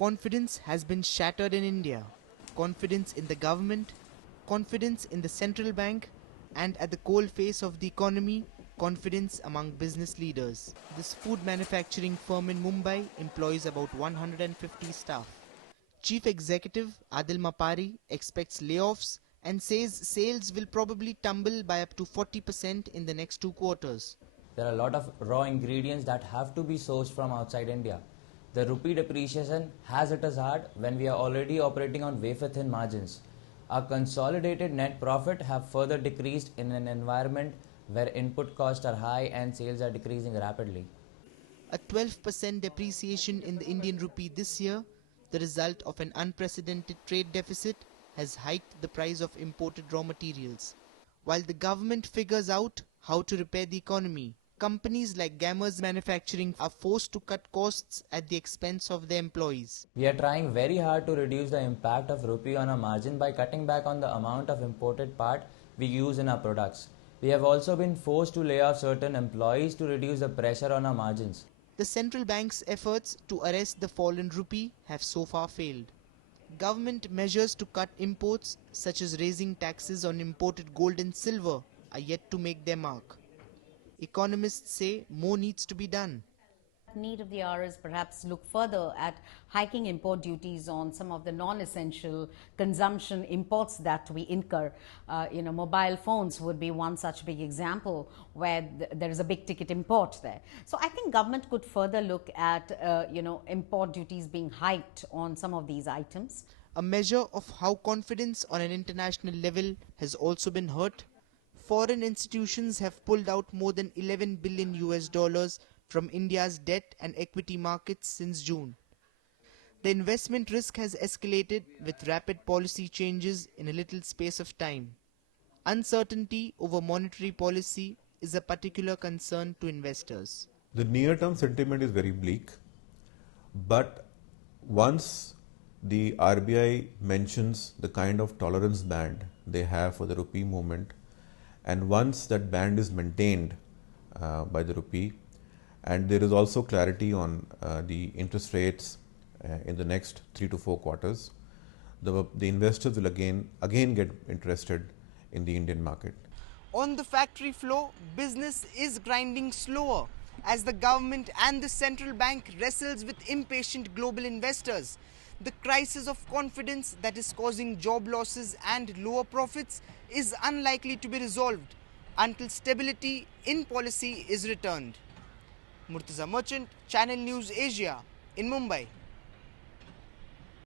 Confidence has been shattered in India. Confidence in the government, confidence in the central bank, and at the coalface of the economy, confidence among business leaders. This food manufacturing firm in Mumbai employs about 150 staff. Chief Executive Adil Mapari expects layoffs and says sales will probably tumble by up to 40% in the next 2 quarters. There are a lot of raw ingredients that have to be sourced from outside India. The rupee depreciation has hit us hard when we are already operating on wafer-thin margins. Our consolidated net profit have further decreased in an environment where input costs are high and sales are decreasing rapidly. A 12% depreciation in the Indian rupee this year, the result of an unprecedented trade deficit, has hiked the price of imported raw materials. While the government figures out how to repair the economy, companies like Gammer's Manufacturing are forced to cut costs at the expense of their employees. We are trying very hard to reduce the impact of rupee on our margin by cutting back on the amount of imported part we use in our products. We have also been forced to lay off certain employees to reduce the pressure on our margins. The central bank's efforts to arrest the fallen rupee have so far failed. Government measures to cut imports, such as raising taxes on imported gold and silver, are yet to make their mark. Economists say more needs to be done. Need of the hour is perhaps look further at hiking import duties on some of the non-essential consumption imports that we incur. Mobile phones would be one such big example where there is a big ticket import there. So I think government could further look at import duties being hiked on some of these items. A measure of how confidence on an international level has also been hurt. Foreign institutions have pulled out more than $11 billion from India's debt and equity markets since June. The investment risk has escalated with rapid policy changes in a little space of time. Uncertainty over monetary policy is a particular concern to investors. The near-term sentiment is very bleak, but once the RBI mentions the kind of tolerance band they have for the rupee movement, and once that band is maintained by the rupee, and there is also clarity on the interest rates in the next 3 to 4 quarters, the investors will again get interested in the Indian market. On the factory floor, business is grinding slower as the government and the central bank wrestles with impatient global investors. The crisis of confidence that is causing job losses and lower profits is unlikely to be resolved until stability in policy is returned. Murtaza Merchant, Channel News Asia in Mumbai.